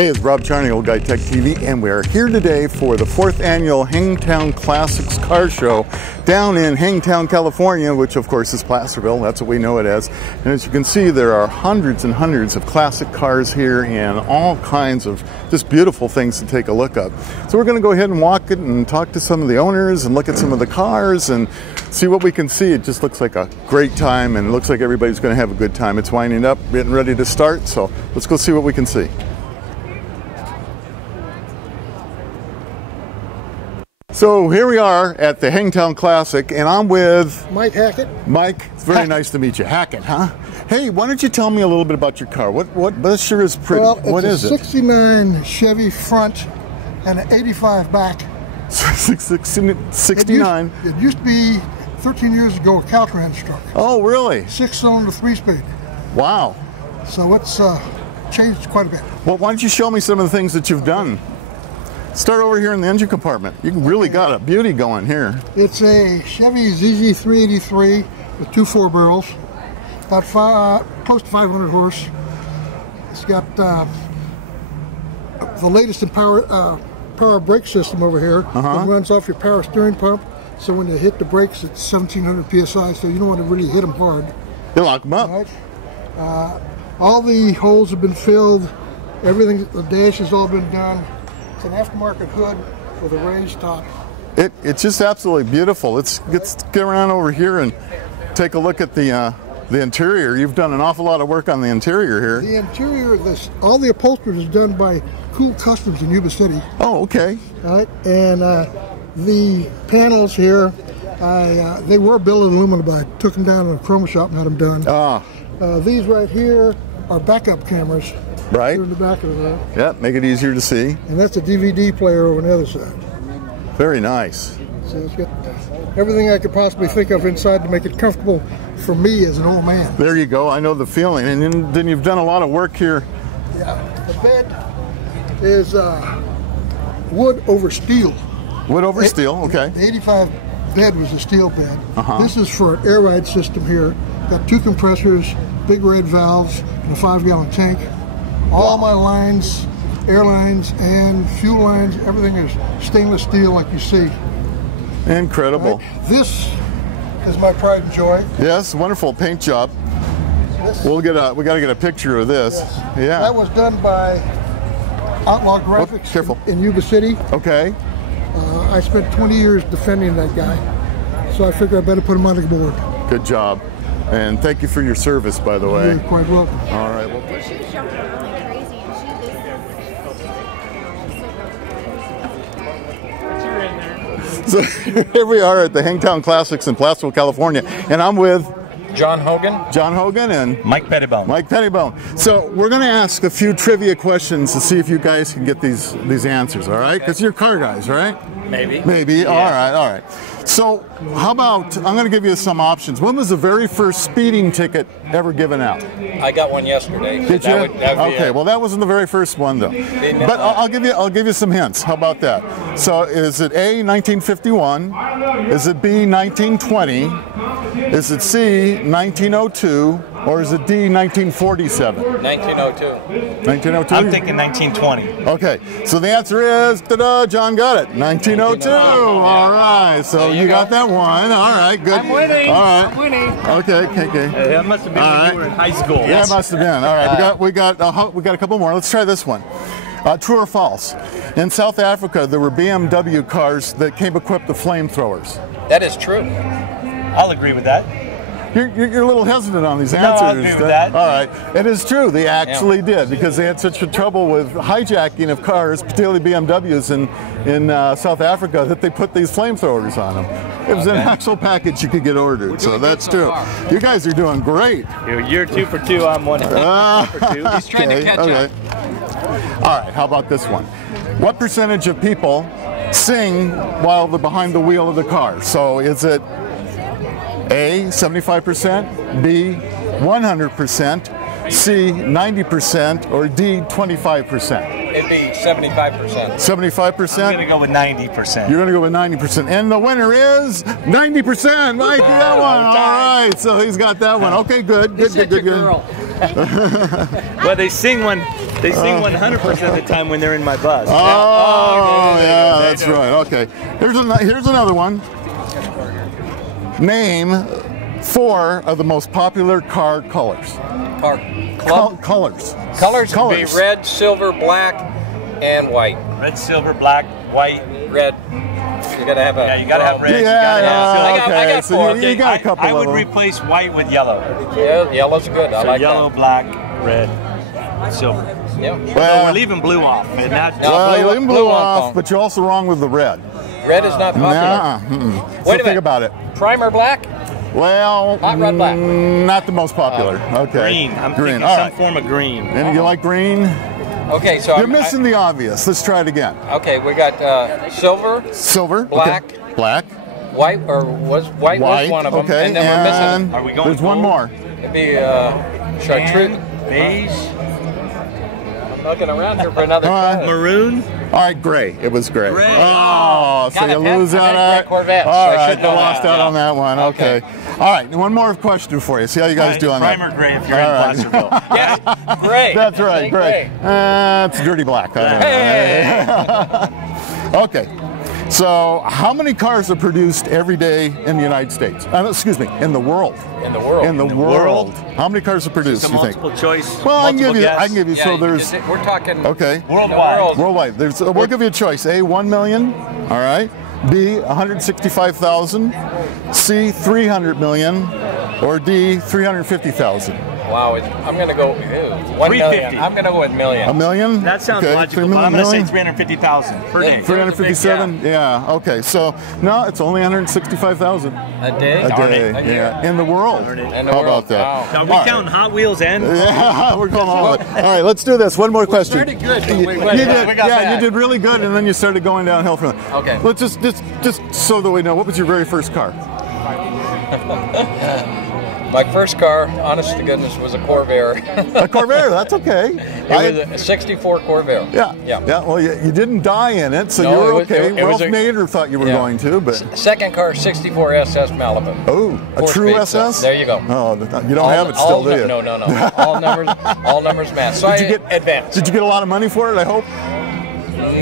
Hey, it's Rob Charney, Old Guy Tech TV, and we are here today for the 4th annual Hangtown Classics Car Show down in Hangtown, California, which of course is Placerville. That's what we know it as. And as you can see, there are hundreds and hundreds of classic cars here and all kinds of just beautiful things to take a look at. So we're going to go ahead and walk it and talk to some of the owners and look at some of the cars and see what we can see. It just looks like a great time, and it looks like everybody's going to have a good time. It's winding up, getting ready to start, so let's go see what we can see. So here we are at the Hangtown Classic, and I'm with Mike Hackett. Mike, it's very nice to meet you. Hackett, huh? Hey, why don't you tell me a little bit about your car? This sure is pretty. Well, what is it? 69 Chevy front and an 85 back. 69. It used to be 13 years ago a Caltrans truck. Oh, really? 6-cylinder, 3-speed. Wow. So it's changed quite a bit. Well, why don't you show me some of the things that you've done? Start over here in the engine compartment. You really got a beauty going here. It's a Chevy ZZ383 with 2 4-barrels, about close to 500 horse. It's got the latest in power brake system over here. It runs off your power steering pump, so when you hit the brakes, it's 1700 psi. So you don't want to really hit them hard. You lock them up. Right? All the holes have been filled. Everything, the dash has all been done. It's an aftermarket hood with a raised top. It's just absolutely beautiful. Let's get around over here and take a look at the interior. You've done an awful lot of work on the interior here. The interior, all the upholstery is done by Cool Customs in Yuba City. Oh, okay. All right, and the panels here, they were built in aluminum, but I took them down to the chrome shop and had them done. These right here are backup cameras. Right. In the back of it. Yeah, make it easier to see. And that's a DVD player over on the other side. Very nice. So it's got everything I could possibly think of inside to make it comfortable for me as an old man. There you go. I know the feeling. And then you've done a lot of work here. Yeah. The bed is wood over steel. Wood over steel, okay. The 85 bed was a steel bed. This is for an air ride system here. Got 2 compressors, big red valves, and a 5-gallon tank. All my lines, air lines and fuel lines, everything is stainless steel like you see. Incredible. Right? This is my pride and joy. Yes, wonderful paint job. We got to get a picture of this. Yes. Yeah. That was done by Outlaw Graphics in Yuba City. Okay. I spent 20 years defending that guy, so I figured I better put him on the board. Good job. And thank you for your service, by the way. You're quite welcome. All right. Well, so here we are at the Hangtown Classics in Placerville, California, and I'm with John Hogan and Mike Pettibone. So we're going to ask a few trivia questions to see if you guys can get these answers, all right? Because you're car guys, right? Maybe. Yeah. All right. So how about, I'm going to give you some options. When was the very first speeding ticket ever given out? I got one yesterday. Did you? Okay. Well, that wasn't the very first one, though. But I'll give you some hints. How about that? So is it A, 1951? Is it B, 1920? Is it C, 1902? Or is it D, 1947? 1902. 1902? I'm thinking 1920. Okay, so the answer is, ta-da, John got it, 1902. All right, so you got that one. All right, good. I'm winning. All right. I'm winning. Okay. That must have been when you were in high school. Yeah, it must have been. All right, we got a couple more. Let's try this one. True or false? In South Africa, there were BMW cars that came equipped with flamethrowers. That is true. I'll agree with that. You're a little hesitant on these answers. No, I'll agree with that. All right. It is true. They actually did, because they had such trouble with hijacking of cars, particularly BMWs in South Africa, that they put these flamethrowers on them. It was an actual package you could get ordered, so that's true. You guys are doing great. You're 2 for 2. I'm 1 for 2. He's trying to catch up. All right. How about this one? What percentage of people sing while they're behind the wheel of the car? So is it A, 75%, B, 100%, C, 90%, or D, 25%? It'd be 75%. 75%? I'm going to go with 90%. You're going to go with 90%. And the winner is 90%. Mike, you got one. All right. So he's got that one. Okay, good. Good. Well, they sing when They sing 100% of the time when they're in my bus. Oh, yeah, that's right. Okay. Here's another one. Name 4 of the most popular car colors. Colors. Colors would be red, silver, black, and white. Red, silver, black, white, red. You gotta have a. Yeah, you gotta have red. Yeah, you gotta have silver. I got so 4. you got a couple I would of them. replace white with yellow. Yeah, yellow's good. I So like yellow, that. black, red, silver. Yep. So we're leaving blue off. And that's Well, you're leaving blue off, on. but you're also wrong with the red. Red is not popular. Nah. Wait a So think minute. about it. Primer black? Well, Hot rod black. not the most popular. Okay. green. I'm green. thinking All some right. form of green. And you like green? Okay, so You're missing the obvious. Let's try it again. Okay, we got silver, Silver. Black. Okay. Black. white, or was white was one of them, Okay. and then we're missing. Are we going There's one gold? more. It'd be chartreuse. Beige, I'm looking around here for another color. maroon. All right, gray. It was gray. Gray. Oh, so Got you it, man. lose I out meant on gray Corvettes, All so I right, should you know lost that, out yeah. on that one. Okay. All right, one more question for you. See how you guys do on that. Primer gray if you're All in right. Placerville. Yes, gray. That's right, Say great. It's dirty black. Hey. Okay. So, how many cars are produced every day in the United States? Excuse me, in the world. In the world. In the world. How many cars are produced? It's a You think? multiple choice. Well, I can give you. guess. I can give you. Yeah, so there's. we're talking Okay. Worldwide. Worldwide. We'll give you a choice. A, 1 million. All right. B, 165,000. C, 300 million. Or D, 350,000. Wow, I'm going to go 1 million. 350. I'm going to go with million. A million? That sounds Okay, logical. 3 But I'm going to say million? 350,000 per day. 357? Yeah. Okay. So, no, it's only 165,000 A day? a Darn day. it. Yeah. In the world. Darn it. In the How world. about that? Wow. Are we All right. counting Hot Wheels and? Yeah, we're going all of it. All right, let's do this. One more question. pretty good, but You, we you got did, bad. you did really good, and then you started going downhill from there. Okay. Let's just so that we know, what was your very first car? My first car, honest to goodness, was a Corvair. A Corvair. That's okay. It was a 64 Corvair. Yeah. Yeah. Well, you didn't die in it, so No, you were it was- okay. it was Ralph a- Nader thought you were Yeah. going to, but Second car, 64 SS Malibu. oh, a 4 true speed, SS. so there you go. Oh, you don't have it still, do you? No. All numbers match. So Did you get advanced. Did you get a lot of money for it? I hope.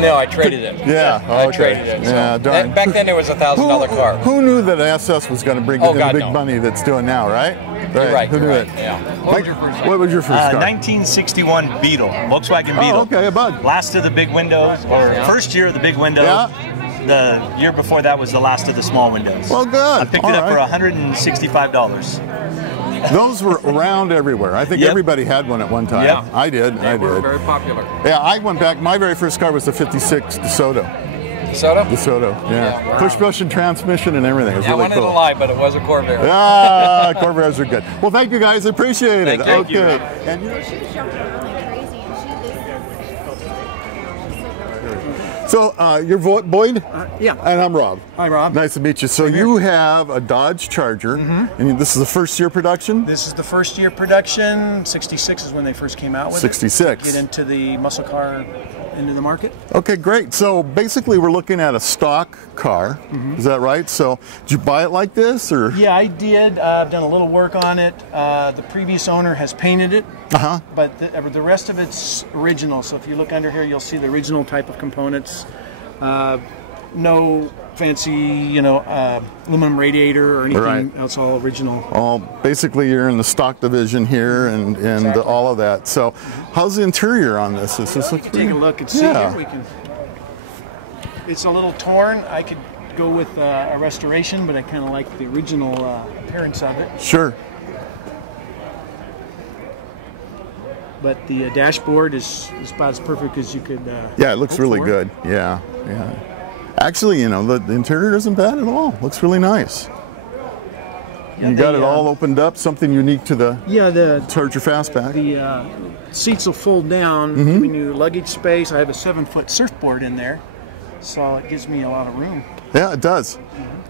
No, I traded it. Yeah. I Okay. traded it. So. Yeah. Darn. Back then it was $1,000 car. Who knew that an SS was going to bring Oh, in the God, big no. money that's doing now, right? You're right. Who You're knew right. it? Yeah. What was your first car? What was your first car? 1961 Beetle, Volkswagen Beetle. Oh, okay, a bug. Last of the big windows, or first year of the big windows. Yeah. The year before that was the last of the small windows. Well, good. I picked All it up for right. $165. Those were around everywhere. I think Yep. everybody had one at one time. Yeah. I did. They I were did. very popular. Yeah, I went back. My very first car was the '56 DeSoto. Soda? DeSoto. Yeah. Yeah, wow. Push button transmission and everything. It was I really wanted to cool. lie, but it was a Corvair. Ah, Corvairs are good. Well, thank you guys. I appreciate it. Thank you. Okay. And She was jumping around like crazy, and so you're Boyd? Yeah. And I'm Rob. Hi, Rob. Nice to meet you. So you have a Dodge Charger, and this is the first year production? This is the first year production. 66 is when they first came out with 66. it. Get into the muscle car into the market. Okay, great. So basically we're looking at a stock car. Is that right? So did you buy it like this, or? Yeah, I did. I've done a little work on it. The previous owner has painted it, but the rest of it's original. So if you look under here, you'll see the original type of components. No fancy, aluminum radiator or anything Right. else. All original. All basically you're in the stock division here, and Exactly. all of that. So how's the interior on this? Does this look Take a look and see. Yeah. Here we can. It's a little torn. I could go with a restoration, but I kind of like the original appearance of it. Sure. But the dashboard is about as perfect as you could. Yeah, it looks hope really for. good. Yeah. Actually, the interior isn't bad at all. Looks really nice. Yeah, You got the, it all opened up, something unique to the Yeah, the Charger Fastback. seats will fold down, giving you luggage space. I have a 7-foot surfboard in there, so it gives me a lot of room. Yeah, it does.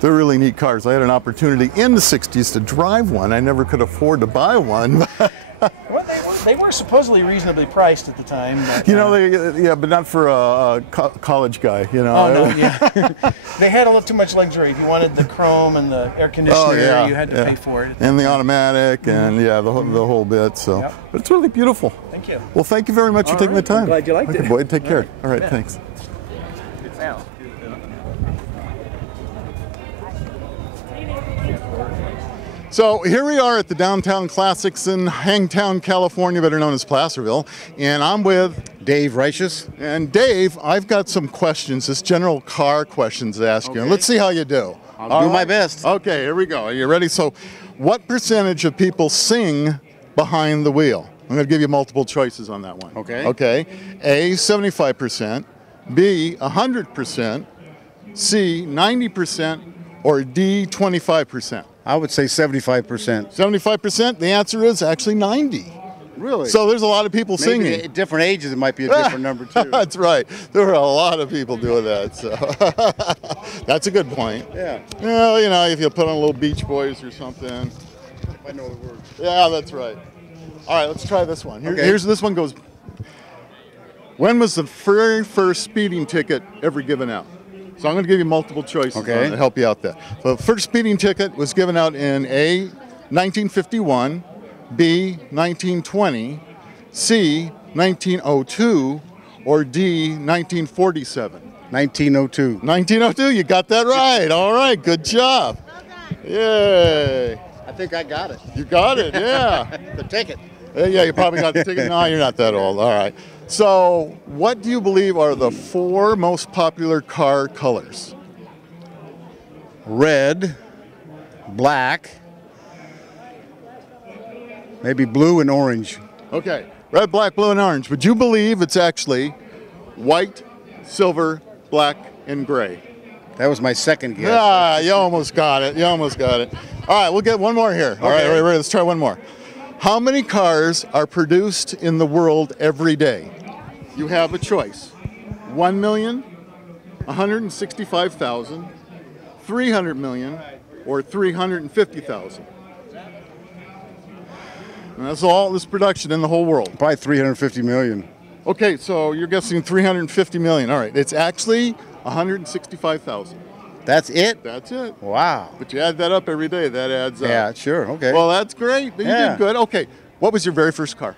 They're really neat cars. I had an opportunity in the 60s to drive one. I never could afford to buy one. Well, they were They were supposedly reasonably priced at the time. But, You know, yeah, but not for a college guy, you know. Oh, no, yeah. They had a little too much luxury. If you wanted the chrome and the air conditioner, you had to pay for it. And the automatic and, yeah, the whole bit. So, Yep. But it's really beautiful. Thank you. Well, thank you very much for taking the time. I'm glad you liked okay, it. Boyd, take care. All right, thanks. So here we are at the Downtown Classics in Hangtown, California, better known as Placerville, and I'm with Dave Reiches. And Dave, I've got some questions, just general car questions to ask you. And let's see how you do. I'll do my best. Okay, here we go. Are you ready? So, what percentage of people sing behind the wheel? I'm going to give you multiple choices on that one. Okay. Okay. A, 75%, B, 100%, C, 90%, or D, 25%. I would say 75%. 75%? The answer is actually 90. Really? So there's a lot of people Maybe singing. at different ages, it might be a different number too. That's right. There are a lot of people doing that. So that's a good point. Yeah. Well, you know, if you put on a little Beach Boys or something. I know the words. Yeah, that's right. All right, let's try this one. Okay. Here's this one goes. When was the very first speeding ticket ever given out? So I'm going to give you multiple choices to help you out there. So the first speeding ticket was given out in A, 1951, B, 1920, C, 1902, or D, 1947. 1902. 1902, you got that right. All right, good job. Yay. I think I got it. You got it, yeah. The ticket. Yeah, you probably got the ticket. No, you're not that old. All right. So, what do you believe are the 4 most popular car colors? Red, black, maybe blue and orange. Okay. Red, black, blue, and orange. Would you believe it's actually white, silver, black, and gray? That was my second guess. Ah, you almost got it. You almost got it. All right, we'll get one more here. All right, let's try one more. How many cars are produced in the world every day? You have a choice. 1 million, 165,000, 300 million, or 350,000. And that's all this production in the whole world. Probably 350 million. Okay, so you're guessing 350 million. All right, it's actually 165,000. That's it? That's it. Wow. But you add that up every day, that adds up. Yeah, sure. Okay. Well, that's great. You did good. Okay, what was your very first car?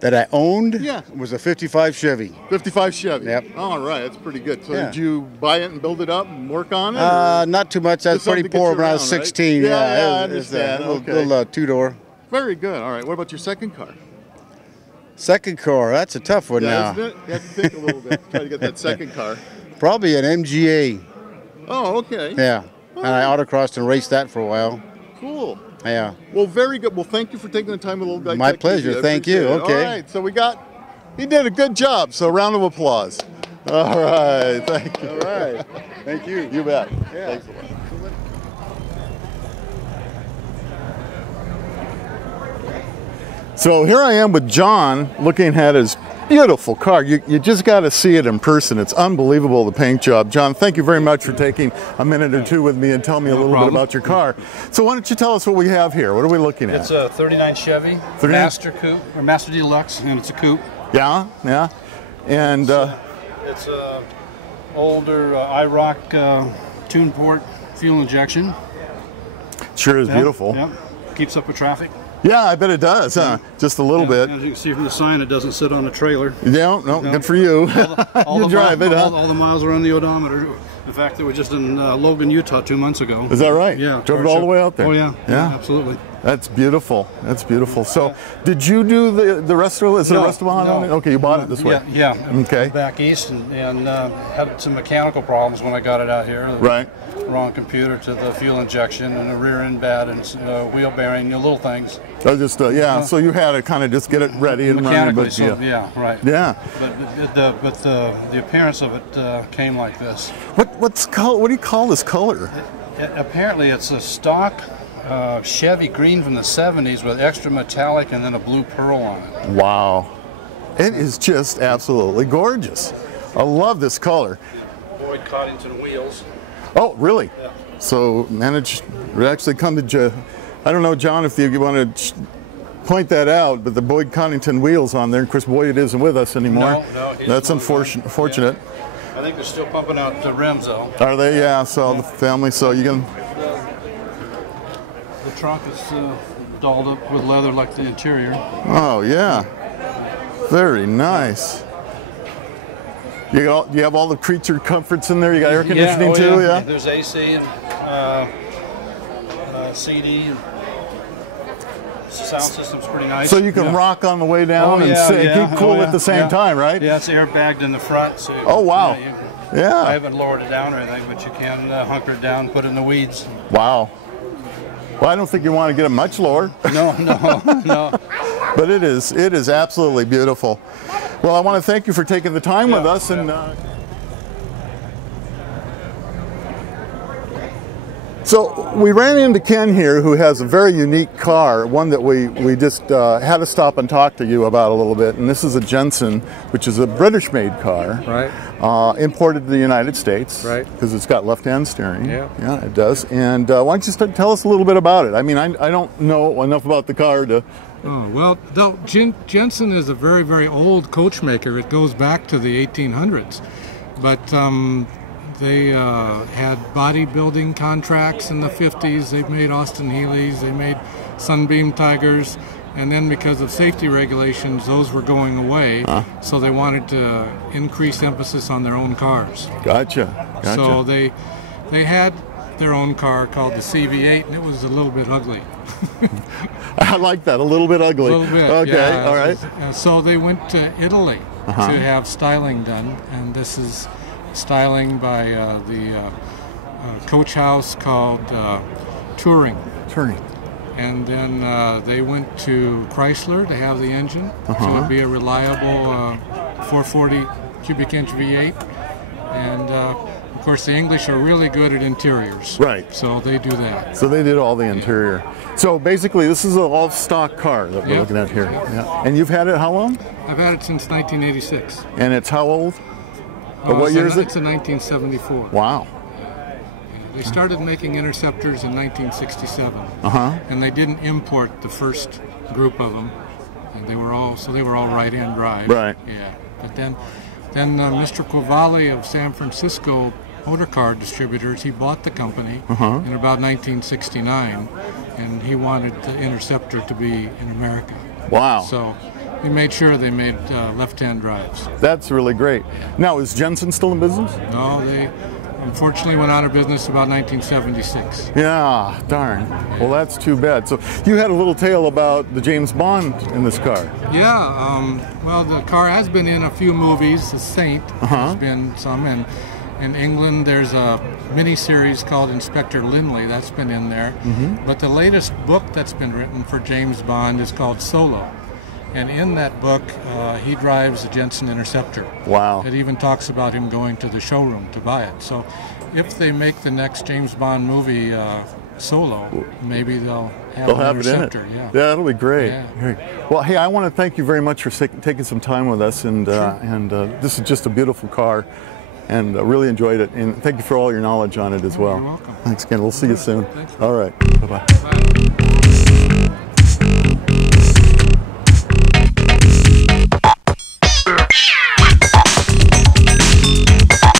That I owned? Yeah. Was a 55 Chevy. 55 Chevy. Yep. All right, that's pretty good. So did you buy it and build it up and work on it? Not too much. I was pretty poor when I was 16. Right? Yeah, it I understand. A little two-door. Very good. All right, what about your second car? Second car, that's a tough one now. Isn't it? You have to think a little bit. Try to get that second car. Probably an MGA. Oh, okay. Yeah. And I autocrossed and raced that for a while. Cool. Yeah. Well, very good. Well, thank you for taking the time with Little Guy. My pleasure. Thank you. Okay. All right. So he did a good job. So round of applause. All right. Thank you. All right. Thank you. You bet. Yeah. Thanks a lot. So here I am with John looking at his beautiful car. You just got to see it in person. It's unbelievable, the paint job. John, thank you very much for taking a minute or two with me and tell me a little bit about your car. So why don't you tell us what we have here? What are we looking at? It's a 39 Chevy, 39? Master Coupe, or Master Deluxe, and it's a coupe. Yeah, yeah. And it's a older IROC tune port fuel injection. sure is beautiful. Yep. Keeps up with traffic. Yeah, I bet it does, huh? Just a little bit. As you can see from the sign, it doesn't sit on a trailer. Yeah, no, good for you. You drive it, huh? All the miles are on the odometer. In fact, they were just in Logan, Utah 2 months ago. Is that right? Yeah. Drove it all the way out there? Oh, yeah. Yeah? Absolutely. That's beautiful. That's beautiful. So, did you do the restaurant? Is it a restaurant on it? Okay, you bought it this way. Yeah. Okay. Back east and had some mechanical problems when I got it out here. Right. Wrong computer to the fuel injection and the rear end bad and wheel bearing, little things. I just so you had to kind of just get it ready and running. But yeah, right. Yeah. But the appearance of it came like this. What do you call this color? Apparently, it's a stock Chevy green from the 70s with extra metallic and then a blue pearl on it. Wow. It is just absolutely gorgeous. I love this color. Boyd Coddington wheels. Oh, really? Yeah. So actually come to I don't know, John, if you want to point that out, but the Boyd Connington wheels on there. Of course, Boyd isn't with us anymore. No, that's unfortunate. I think they're still pumping out the rims though. Are they? Yeah. So the family. So you can. The trunk is dolled up with leather like the interior. Oh yeah. Very nice. You have all the creature comforts in there. You got air conditioning too. Yeah. There's AC and CD. And sound system's pretty nice. So you can rock on the way down and keep cool at the same time, right? Yeah, it's airbagged in the front. So oh wow. Yeah. I haven't lowered it down or anything, but you can hunker it down, put it in the weeds. Wow. Well, I don't think you want to get it much lower. No. But it is absolutely beautiful. Well, I want to thank you for taking the time with us and. So we ran into Ken here, who has a very unique car, one that we just had to stop and talk to you about a little bit. And this is a Jensen, which is a British-made car, right? Imported to the United States, right? Because it's got left-hand steering. Yeah, it does. And why don't you tell us a little bit about it? I mean, I don't know enough about the car to. Oh, well, Jensen is a very, very old coachmaker. It goes back to the 1800s, but. They had bodybuilding contracts in the 50s. They made Austin Healey's, they made Sunbeam Tigers, and then because of safety regulations, those were going away. So they wanted to increase emphasis on their own cars. Gotcha. So they had their own car called the CV8, and it was a little bit ugly. I like that, a little bit ugly. A little bit. Okay, all right. So they went to Italy to have styling done, and this is styling by the coach house called Touring. And then they went to Chrysler to have the engine, so it'd be a reliable 440 cubic inch V8. And of course the English are really good at interiors. Right. So they do that. So they did all the interior. So basically this is an all stock car that we're looking at here. Yeah. And you've had it how long? I've had it since 1986. And it's how old? What year is it? It's a 1974. Wow. They started making Interceptors in 1967, and they didn't import the first group of them. And they were all right-hand drive. Right. Yeah. But then Mr. Quavali of San Francisco Motor Car Distributors, he bought the company in about 1969, and he wanted the Interceptor to be in America. Wow. So he made sure they made left-hand drives. That's really great. Now, is Jensen still in business? No, they unfortunately went out of business about 1976. Yeah, darn. Well, that's too bad. So you had a little tale about the James Bond in this car. Yeah, well, the car has been in a few movies. The Saint has been some, and in England there's a mini-series called Inspector Lindley that's been in there. But the latest book that's been written for James Bond is called Solo. And in that book, he drives a Jensen Interceptor. Wow. It even talks about him going to the showroom to buy it. So if they make the next James Bond movie Solo, maybe they'll have an Interceptor. It in it. Yeah, that'll be great. Yeah. Great. Well, hey, I want to thank you very much for taking some time with us. And, this is just a beautiful car. And I really enjoyed it. And thank you for all your knowledge on it as well. You're welcome. Thanks again. We'll see you soon. Thanks. All right. Bye-bye. Bye.